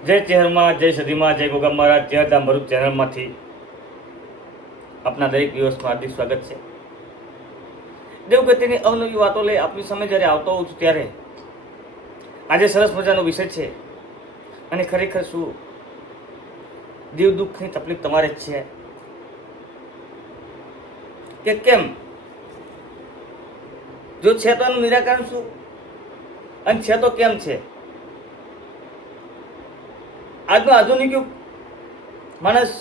જય ચેહરમાં, જય સદીમાં, જય ગોગા મહારાજ, જય ધામ ભરૂચ ચેનલમાંથી આપના દરેક દિવસમાં હાર્દિક સ્વાગત છે. દેવગતિની અવનવી વાતો લઈ આપની સામે જ્યારે આવતો હોઉં છું ત્યારે આજે સરસ મજાનો વિષય છે. અને ખરેખર શું દેવ દુઃખની તકલીફ તમારે જ છે કે કેમ? જો છે તો એનું નિરાકરણ શું, અને છે તો કેમ છે? આજનો આધુનિક યુગ માણસ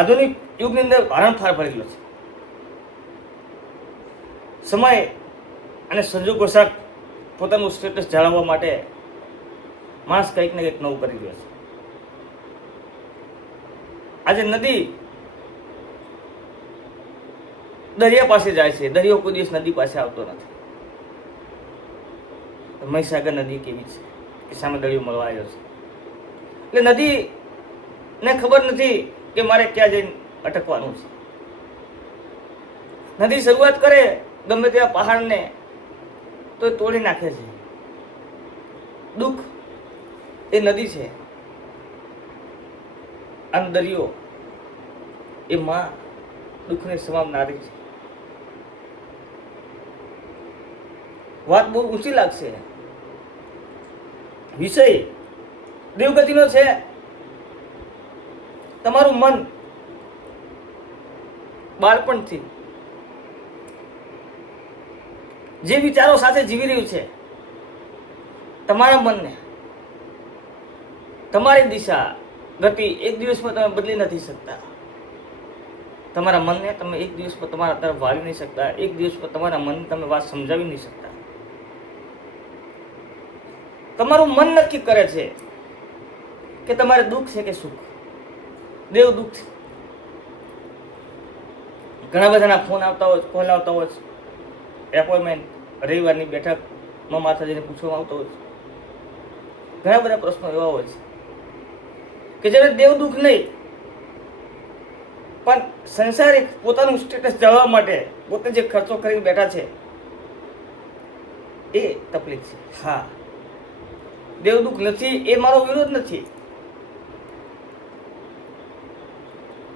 આધુનિક યુગની અંદર ભારણફાર ભરી ગયો છે. સમય અને સંજોગો સાથ પોતાનું સ્ટેટસ જાળવવા માટે માણસ કંઈક ને કંઈક નવું કરી રહ્યો છે. આજે નદી દરિયા પાસે જાય છે, દરિયો કોઈ દિવસ નદી પાસે આવતો નથી. મહીસાગર નદી કેવી છે કે સામે દરિયો મળવા આવ્યો છે, એટલે નદી ને ખબર નથી કે મારે ક્યાં જઈને અટકવાનું છે. નદી શરૂઆત કરે ગમે તેવા પહાડને તો એ તોડી નાખે છે. દુઃખ એ નદી છે અને દરિયો એ માં દુઃખને સમાવનારી છે. વાત બહુ ઊંચી લાગશે. વિષય દેવગતિનો છે. તમારું મન બાળપણથી જે વિચારો સાથે જીવી રહ્યું છે, તમારા મનને તમારી દિશા ગતિ એક દિવસમાં તમે બદલી નથી શકતા. તમારા મનને તમે એક દિવસમાં તમારા તરફ વાળી નહીં શકતા. એક દિવસમાં તમારા મનને તમે વાત સમજાવી નહીં શકતા. તમારું મન નક્કી કરે છે કે તમારે દુઃખ છે કે સુખ. દેવ દુઃખ છે. ઘણા બધાના ફોન આવતા હોય, કોલ આવતા હોય, એપોઇન્ટમેન્ટ, રવિવારની બેઠકમાં માતાજીને પૂછવામાં આવતો હોય. ઘણા બધા પ્રશ્નો એવા હોય છે કે જેને દેવ દુઃખ નહીં, પણ સંસારિક પોતાનું સ્ટેટસ જાળવવા માટે પોતે જે ખર્ચો કરીને બેઠા છે એ તકલીફ છે. હા, દેવ દુઃખ નથી એ મારો વિરોધ નથી.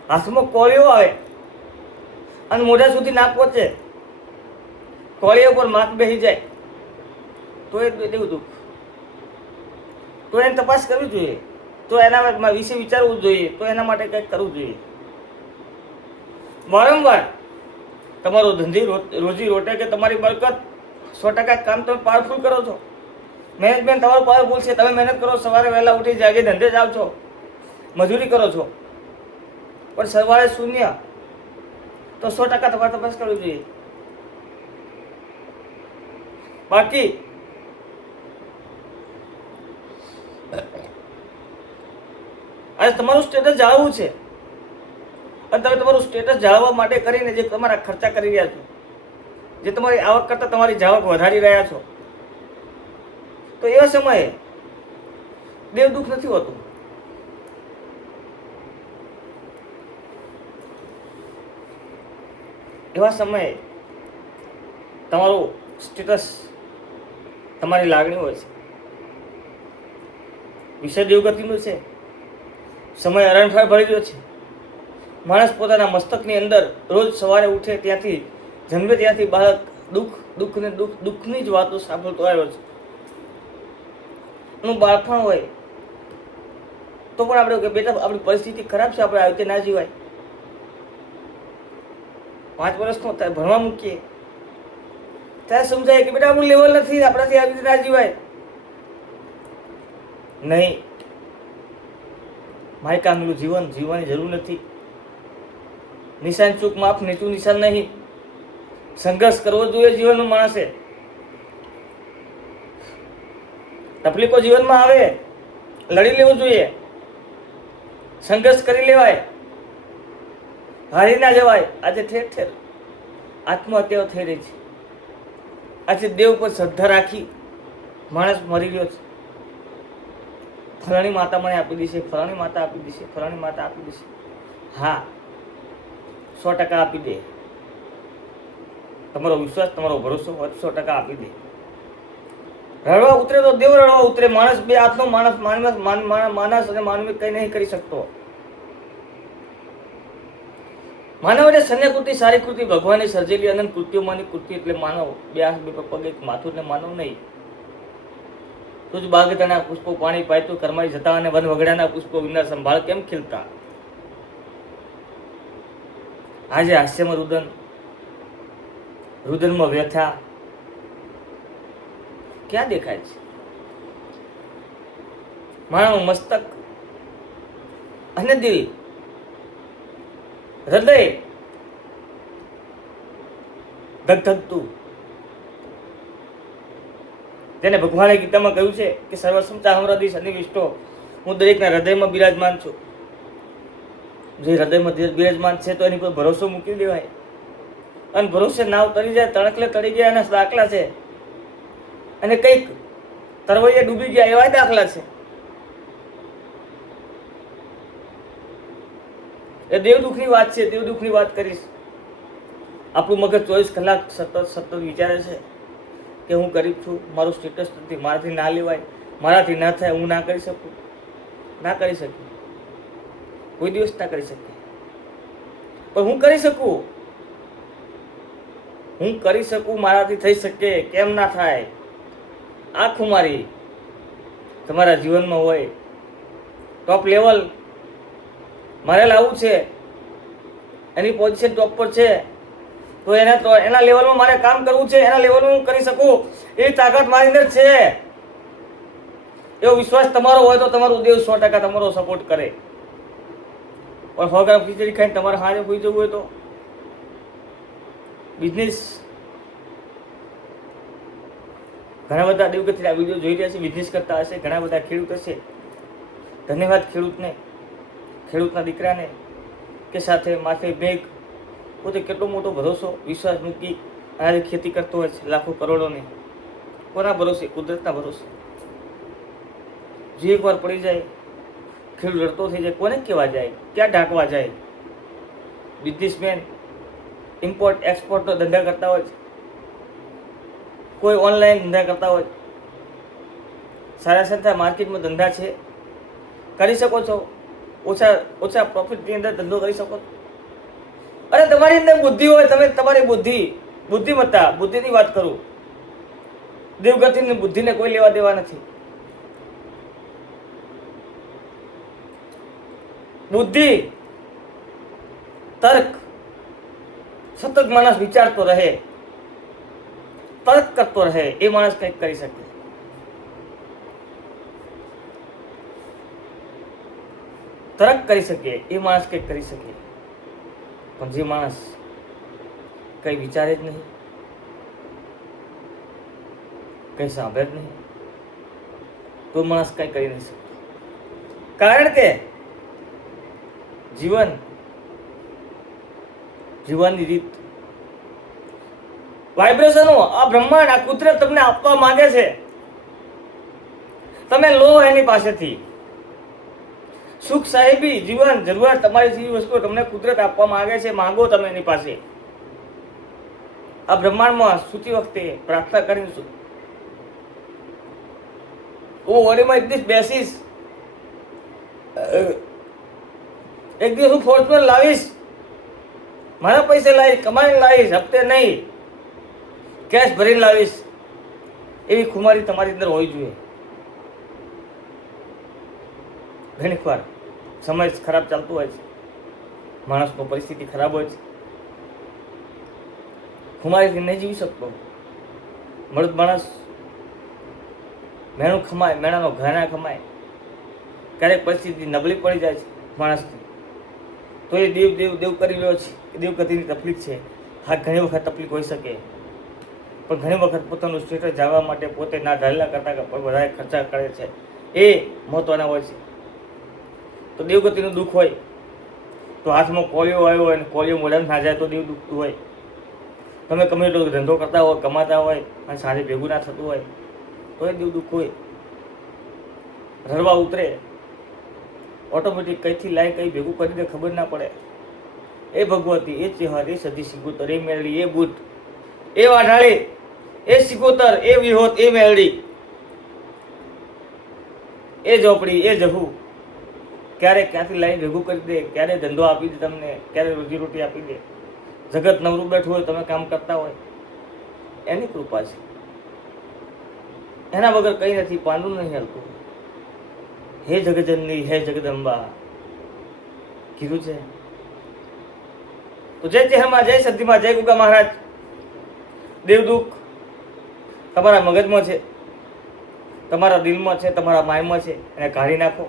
હાથમાં કોળીઓ આવે અને મોઢા સુધી ના પહોંચે, કોળીઓ પર માથ બેસી જાય તો એ દેવ દુઃખ. તો એને તપાસ કરવી જોઈએ, તો એના વિશે વિચારવું જોઈએ, તો એના માટે કંઈક કરવું જોઈએ. વારંવાર તમારો ધંધી રોજી રોટે કે તમારી બરકત 100% કામ તમે પાવરફુલ કરો છો, મેનેજમેન્ટ તમારું પાવરફુલ છે, તમે મહેનત કરો, સવારે વહેલા ઉઠી જાગી ધંધે જાઓ છો, મજૂરી કરો છો, પણ સવારે શૂન્ય, તો 100% તમારે તપાસ કરવી જોઈએ. બાકી આજે તમારું સ્ટેટસ જાળવવું છે અને તમે તમારું સ્ટેટસ જાળવવા માટે કરીને જે તમારા ખર્ચા કરી રહ્યા છો, જે તમારી આવક કરતાં તમારી જાવક વધારી રહ્યા છો, તો એવા સમયે દેવ દુઃખ નથી હોતું. એવા સમયે તમારું સ્ટેટસ, તમારી લાગણી હોય છે. વિષય દેવગતિનું છે. સમય હરણફાળ ભરી ગયો છે. માણસ પોતાના મસ્તકની અંદર રોજ સવારે ઉઠે ત્યાંથી, જન્મે ત્યાંથી બાળક દુઃખની જ વાતો સાંભળતો આવ્યો છે. એનું બાળપણ હોય તો પણ આપણે કે બેટા આપણી પરિસ્થિતિ ખરાબ છે, આપણે આવી રીતે ના જીવાય. 5 વર્ષનો ભણવા મૂકીએ ત્યારે સમજાય કે બેટા આપણું લેવલ નથી, આપણાથી આવી રીતે ના જીવાય. નહીં, મારી કામનું જીવન જીવવાની જરૂર નથી. નિશાન ચૂક માફ, નીચું નિશાન નહીં. સંઘર્ષ કરવો જોઈએ જીવનમાં માણસે. તકલીફો જીવનમાં આવે, લડી લેવું જોઈએ, સંઘર્ષ કરી લેવાય, હારી ના જવાય. આજે ઠેર ઠેર આત્મહત્યાઓ થઈ રહી છે. આજે દેવ પર શ્રદ્ધા રાખી માણસ મરી ગયો છે. ફલાણી માતા મને આપી દેશે, ફલાણી માતા આપી દેશે, ફલાણી માતા આપી દેશે. હા, 100% આપી દે. તમારો વિશ્વાસ, તમારો ભરોસો હોય 100% આપી દે. રડવા ઉતરે તો દેવ રડવા ઉતરે. માણસ બે હાથનો માણસ માણસ અને માનવી કઈ નહીં કરી શકતો. માનવ એટલે શન્યકૃતિ સારી કૃતિ ભગવાને સર્જેલી અનંત કૃતિઓમાંની કૃતિ એટલે માનવ. બે હાથ બે પગ એક માથું એટલે માનવ નહીં. તુજ બાગતાના પુષ્પો પાણી પાયતું કરમાઈ જતા અને વન વગડાના પુષ્પો વિના સંભાળ કેમ ખીલતા. આજે હાસ્યમાં રુદન, રુદનમાં વ્યથા ક્યાં દેખાય છે? માણસનું મસ્તક અને દિલ, હૃદય ધગધગતું, તેને ભગવાને ગીતામાં કહ્યું છે કે સર્વસમતા હમરાદી સન્નિવિષ્ટો, હું દરેકના હૃદયમાં બિરાજમાન છું. જે હૃદયમાં બિરાજમાન છે તો એની પર ભરોસો મૂકી દેવાય. અને ભરોસે નાવ તરી જાય, તણકલે તળી ગયા એના દાખલા છે. અને કંઈક તરવૈયા ડૂબી ગયા એવા દાખલા છે. એ દેવ દુઃખની વાત છે. દેવ દુઃખની વાત કરીશ. આપણું મગજ 24 કલાક સતત વિચારે છે કે હું ગરીબ છું, મારું સ્ટેટસ નથી, મારાથી ના લેવાય, મારાથી ના થાય, હું ના કરી શકું. ના કરી શકું, કોઈ દિવસ ના કરી શકે. પણ હું કરી શકું, હું કરી શકું, મારાથી થઈ શકે. કેમ ના થાય? આંખ મારી તમારા જીવનમાં હોય, ટોપ લેવલ મારે લાવવું છે, એની પોઝિશન ટોપ પર છે, તો એના લેવલમાં મારે કામ કરવું છે. એના લેવલમાં હું કરી શકું એવી તાકાત મારી અંદર છે. એવો વિશ્વાસ તમારો હોય તો તમારું દેવ 100% તમારો સપોર્ટ કરે. પણ 100 ગ્રામ ખીચડી ખાઈને તમારે હારે હોઈ જવું હોય તો બિઝનેસ, ઘણા બધા દેવગતિના આ વિડીયો જોઈ રહ્યા છે, બિઝનેસ કરતા હશે, ઘણા બધા ખેડૂત હશે. ધન્યવાદ ખેડૂતને, ખેડૂતના દીકરાને કે સાથે માથે મેઘ પોતે કેટલો મોટો ભરોસો વિશ્વાસ મૂકી અને ખેતી કરતો હોય છે. લાખો કરોડોને કોના ભરોસે? કુદરતના ભરોસે. જે એકવાર પડી જાય ખેડૂત રડતો થઈ જાય, કોને કહેવા જાય, ક્યાં ઢાંકવા જાય? બિઝનેસમેન ઇમ્પોર્ટ એક્સપોર્ટનો ધંધા કરતા હોય છે, કોઈ ઓનલાઈન ધંધા કરતા હોય. સારા સારા માર્કેટમાં ધંધા છે, કરી શકો છો. ઓછા પ્રોફિટની અંદર ધંધો કરી શકો છો. અરે તમારી અંદર બુદ્ધિ હોય, તમે તમારી બુદ્ધિમત્તા, બુદ્ધિની વાત કરું. દેવગતિની બુદ્ધિને કોઈ લેવા દેવા નથી. બુદ્ધિ, તર્ક, સતત માણસ વિચારતો રહે, તર્ક કરતો રહે, એ માણસ કંઈક કરી શકે. તર્ક કરી શકે એ માણસ કંઈક કરી શકે. પણ જે માણસ કંઈ વિચારે જ નહીં, કંઈ સાંભળે જ નહીં, તો માણસ કંઈ કરી નહીં શકતો. કારણ કે જીવનની રીત, વાઇબ્રેશનો, આ બ્રહ્માંડ, આ કુદરત તમને આપવા માંગે છે. તમે લો એની પાસેથી. સુખ, સાહેબી, જીવન, જરૂરિયાત, તમારી જેવી વસ્તુઓ તમને કુદરત આપવા માંગે છે. માંગો તમે એની પાસે. આ બ્રહ્માંડમાં સૂતી વખતે પ્રાર્થના કરીશું, હું ઓડીમાં એક દિવસ બેસીશ, એક દિવસ હું ફોર્ચ્યુનર લાવીશ, મારા પૈસે લાવીશ, કમાઈને લાવીશ, હપ્તે નહીં, કેશ ભરીને લાવીશ. એવી ખુમારી તમારી અંદર હોવી જોઈએ. ઘણી વાર સમય ખરાબ ચાલતું હોય છે, માણસનો પરિસ્થિતિ ખરાબ હોય છે, ખુમારીથી નહીં જીવી શકતો. મળદ માણસ મેણું ખમાય, મેણાનો ઘાના ખમાય. ક્યારેક પરિસ્થિતિ નબળી પડી જાય છે માણસની, તો એ દેવ કરી રહ્યો છે. દેવગતિની તકલીફ છે. હા, ઘણી વખત તકલીફ હોઈ શકે, પણ ઘણી વખત પોતાનું સ્ટેટસ જાળવવા માટે પોતે ના ઢાલેલા કરતાં વધારે ખર્ચા કરે છે. એ મહત્વના હોય છે. તો દેવગતિનું દુઃખ હોય તો હાથમાં કોળિયો આવ્યો હોય અને કોળિયો મોઢામાં ના જાય તો દેવ દુઃખતું હોય. તમે ગમે એટલો ધંધો કરતા હોય, કમાતા હોય અને સાંજે ભેગું ના થતું હોય તો એ દેવ દુઃખ હોય. રડવા ઉતરે, ઓટોમેટિક કઈથી લાઈ કઈ ભેગું કરીને ખબર ના પડે. એ ભગવતી, એ ચેહર, એ સધી સિગોતર, એ મેળડી, એ બુટ, એ વાઢાળી, એ સિગોતર, એ વિહોત, એ મેળડી, એ ઝોપડી, એ જહું ક્યારે ક્યાંથી લાવી ભેગું કરી દે, ક્યારે ધંધો આપી દે તમને, ક્યારે રોજીરોટી આપી દે. જગત નવરું બેઠું હોય, તમે કામ કરતા હોય, એની કૃપા છે. એના વગર કંઈ નથી, પાંડું નહીં હાલતું. હે જગજનની, હે જગદંબા કીધું છે. તો જય ચહેરમાં, જય સદ્ધીમાં, જય ગુગા મહારાજ. દેવદુખ તમારા મગજમાં છે, તમારા દિલમાં છે, તમારા માયમાં છે, એને કાઢી નાખો.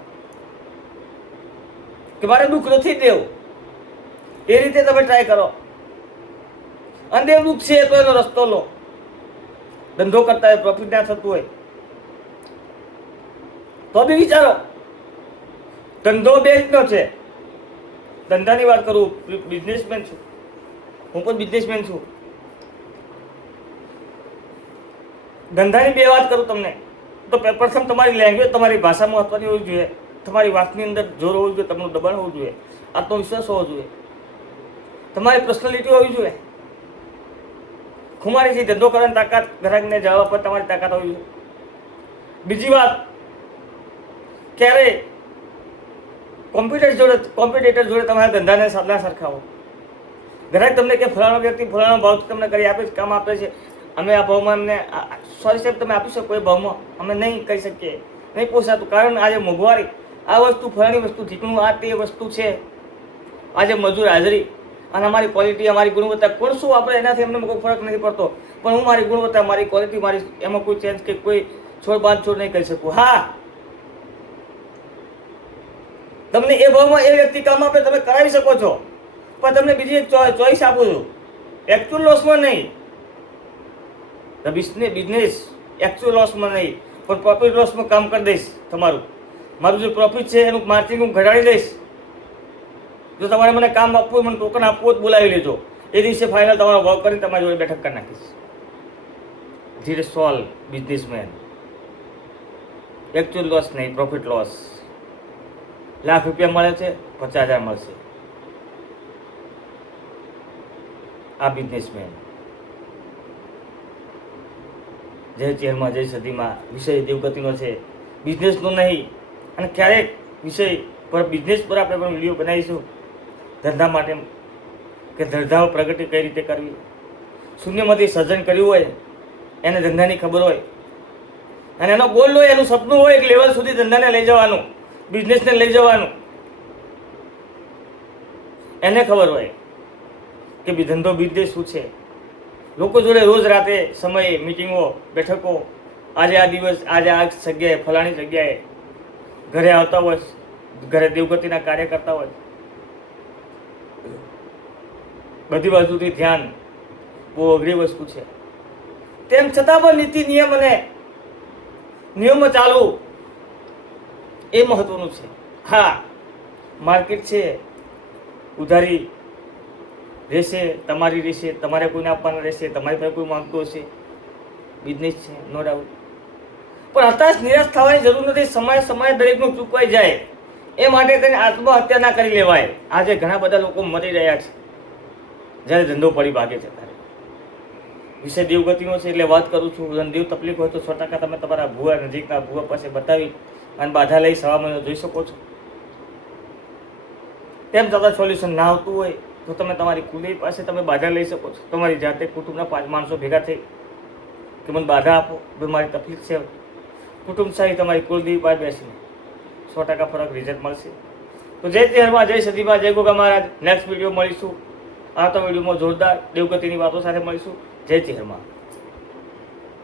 કે મારે દુઃખ નથી દેવું, એ રીતે તમે ટ્રાય કરો. અને દેવ દુઃખ છે તો એનો રસ્તો લો. ધંધો કરતા હોય, પ્રોફિટ ના થતું હોય તો બી વિચારો. ધંધો બે રીતનો છે. ધંધાની વાત કરું, બિઝનેસમેન છું, હું પણ બિઝનેસમેન છું. ધંધાની બે વાત કરું તમને તો પ્રથમ તમારી લેંગ્વેજ, તમારી ભાષા મહત્વની હોવી જોઈએ. તમારી વાતની અંદર જોર હોવું જોઈએ, તમારું દબાણ હોવું જોઈએ, આત્મવિશ્વાસ હોવો જોઈએ, તમારી પર્સનાલિટી હોવી જોઈએ. ખુમારીથી ધંધો કરવાની તાકાત, ગ્રાહકને જવાબ પર તમારી તાકાત હોવી જોઈએ. બીજી વાત, ક્યારે કોમ્પિટિટર જોડે તમારા ધંધાને સાદા સરખાવો. ગ્રાહક તમને કે ફલાણો વ્યક્તિ ફલાણો ભાવ તમને કરી આપે છે, કામ આપે છે, અમે આ ભાવમાં એમને સોરી સાહેબ તમે આપી શકો એ ભાવમાં અમે નહીં કરી શકીએ, નહીં પોસાતું. કારણ આજે મોંઘવારી, આ વસ્તુ ફલાણી વસ્તુ ઠીકણું, આ તે વસ્તુ છે. આજે મજૂર હાજરી અને અમારી ક્વોલિટી, અમારી ગુણવત્તા, કોણ શું આપણે એનાથી અમને કોઈ ફરક નથી પડતો. પણ હું મારી ગુણવત્તા, મારી ક્વોલિટી, મારી એમાં કોઈ ચેન્જ કે કોઈ છોડ નહીં કરી શકું. હા, તમને એ ભાવમાં એ વ્યક્તિ કામ આપે, તમે કરાવી શકો છો, પણ તમને બીજી એક ચોઈસ આપું છું, એકચ્યુઅલ લોસમાં નહીં. બિઝનેસ એકચ્યુઅલ લોસમાં નહીં, પણ પ્રોફિટ લોસમાં કામ કરી દઈશ તમારું. મારું જે પ્રોફિટ છે એનું માર્જિન હું ઘટાડી દઈશ. જો તમારે મને કામ આપવું, મને ટોકન આપવું જ બોલાવી લેજો. એ દિવસે ફાઇનલ તમારો ભાવ કરીને તમારી જોડે બેઠક કરી નાખીશ. ધીરે સોલ્વ બિઝનેસમેન. એકચ્યુઅલ લોસ નહીં, પ્રોફિટ લોસ. લાખ રૂપિયા મળે છે, 50,000 મળશે. આ બિઝનેસમેન. જય ચેરમાં, જય સદીમાં. વિષય દેવગતિનો છે, બિઝનેસનો નહીં. અને ક્યારેક વિષય પર, બિઝનેસ પર આપણે પણ વિડીયો બનાવીશું. ધંધા માટે કે ધંધાઓ પ્રગતિ કઈ રીતે કરવી. શૂન્યમાંથી સર્જન કર્યું હોય એને ધંધાની ખબર હોય, અને એનો ગોલ હોય, એનું સપનું હોય, એક લેવલ સુધી ધંધાને લઈ જવાનું, બિઝનેસને લઈ જવાનું. એને ખબર હોય કે ધંધો બિઝનેસ શું છે. લોકો જોડે રોજ રાતે સમયે મિટિંગો, બેઠકો, આજે આ દિવસ, આજે આ જગ્યાએ, ફલાણી જગ્યાએ ઘરે આવતા હોય, ઘરે દેવગતિના કાર્ય કરતા હોય. બધી બાજુથી ધ્યાન બહુ અઘરી વસ્તુ છે. તેમ છતાં પણ નીતિ નિયમ અને નિયમમાં ચાલવું એ મહત્વનું છે. હા, માર્કેટ છે, ઉધારી રહેશે, તમારી રહેશે, તમારે કોઈને આપવાના રહેશે, તમારી પાસે કોઈ માંગતું હશે. બિઝનેસ છે, નો ડાઉટ. પણ હતાશ નિરાશ થવાની જરૂર નથી. સમય દરેકનું ચૂકવાઈ જાય એ માટે તેને આત્મહત્યા ના કરી લેવાય. આજે ઘણા બધા લોકો મરી રહ્યા છે જ્યારે ધંધો પડી ભાગે છે. ત્યારે વિષય દેવગતિનો છે એટલે વાત કરું છું. દેવ તકલીફ હોય તો 100% તમે તમારા ભૂવા, નજીકના ભૂવા પાસે બતાવી અને બાધા લઈ સવા મહિનો જોઈ શકો છો. તેમ છતાં સોલ્યુશન ના આવતું હોય તો તમે તમારી કુલદેવી પાસે તમે બાધા લઈ શકો છો. તમારી જાતે કુટુંબના 5 માણસો ભેગા થઈ કે મને બાધા આપો, ભાઈ મારી તકલીફ છે. કુટુંબ સાહી તમારી કુલદેવી પાસે બેસીને 100% ફરક રિઝલ્ટ મળશે. તો જય ચહેરમાં, જય સદીમાં, જય ગોગા મહારાજ. નેક્સ્ટ વિડીયો મળીશું. આવતા વિડીયોમાં જોરદાર દેવગતિની વાતો સાથે મળીશું. જય ચહેરમાં.